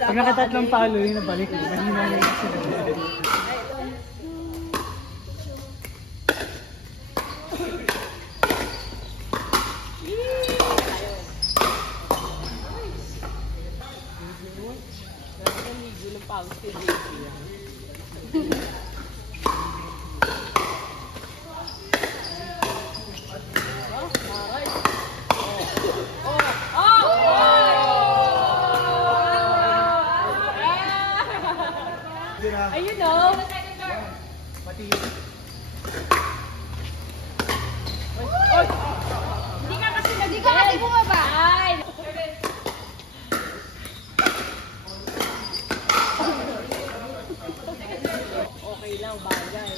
Pag nakatatlong palo yun, nabalik ko. Mahina na yung ayun o. Mati. Hindi ka kasi bumaba. Ay. Okay lang, bagay.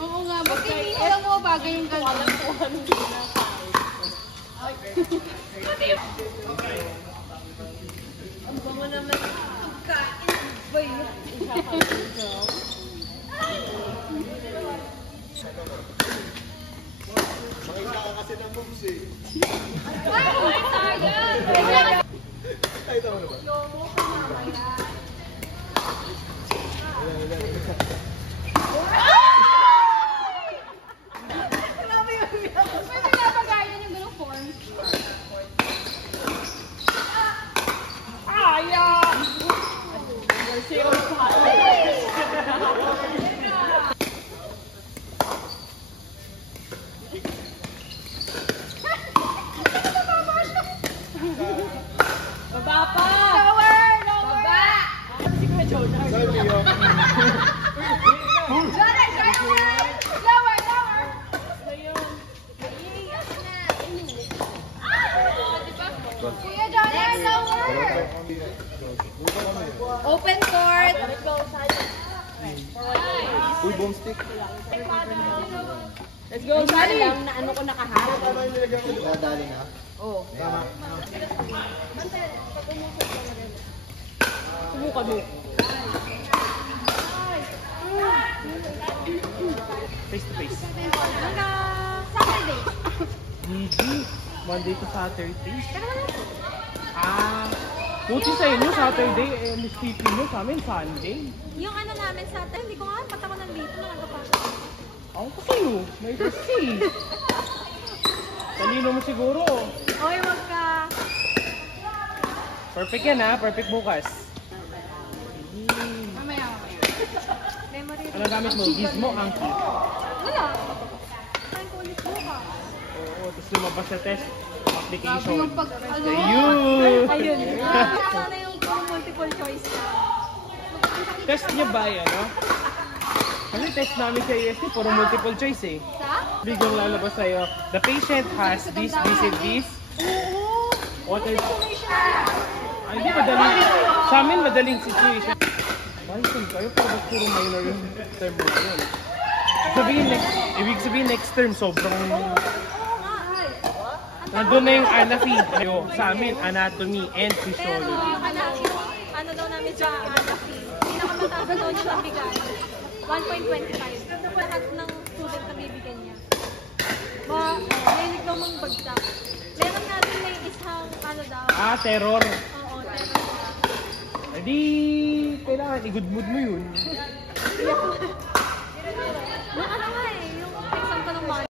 Oo nga, bakit hindi alam mo bagay yung gano'n? Alam ko ano ang bango naman pagkain ba yun? Makita ka kasi ng moves eh. Ay, sayang! Ay, tama na ba? Yomo ko mamaya. May pinapagayan yung gano'ng form. Ayan! Baba pa! Lower! Lower! Baba! Hindi ko Jordan. Saan niyo? Jordan, lower! Lower! Lower! Ayun. Kuya Jordan, lower! Open court! Let's go, Uy, boomstick. Let's go, Sally! Na ano ko nakaharap. Nadali na. Oo. Tama. Subukan mo. Face to face. Saturday. Gigi. Monday to Saturday. Buti sa inyo, Saturday, MSTP nyo, sa amin, Sunday. Yung ano namin sa atin, hindi ko nga ba't ako nandito na nagpapasok. Ako ko kayo, may kasi. Talino mo siguro. Oy, wag ka. Perfect yan ha, perfect bukas. Mamaya. Memory. Ano gamit mo? Gizmo, Anki. Wala. Saan ko ulit mo ka? Oo, tapos lumabas sa test Sabi application. yung pag ano. Ayun! Ayun. Nakakala na yung multiple choice na. Test niya ba yan, no? Kasi test namin sa UST, puro multiple choice eh. Sa? Biglang lalabas sa'yo, the patient has this, this, and this. Oo. What is... Ay, hindi madaling... Sa amin, madaling situation. Mansion kayo, pero puro minor yung term mo yun. Ibig sabihin next term, sobrang... Nandun na yung anatomy. Sa amin, anatomy and Pero physiology. yung ano daw namin sa anatomy, pinakamataas daw niya ng bigay. 1.25. Lahat ng student na bibigyan niya. Mahilig daw mang bagsak. Meron natin may isang ano daw. Terror. Oo, terror. Edi, kailangan i-good mood mo yun. Yung ano nga eh, yung exam pa ng mga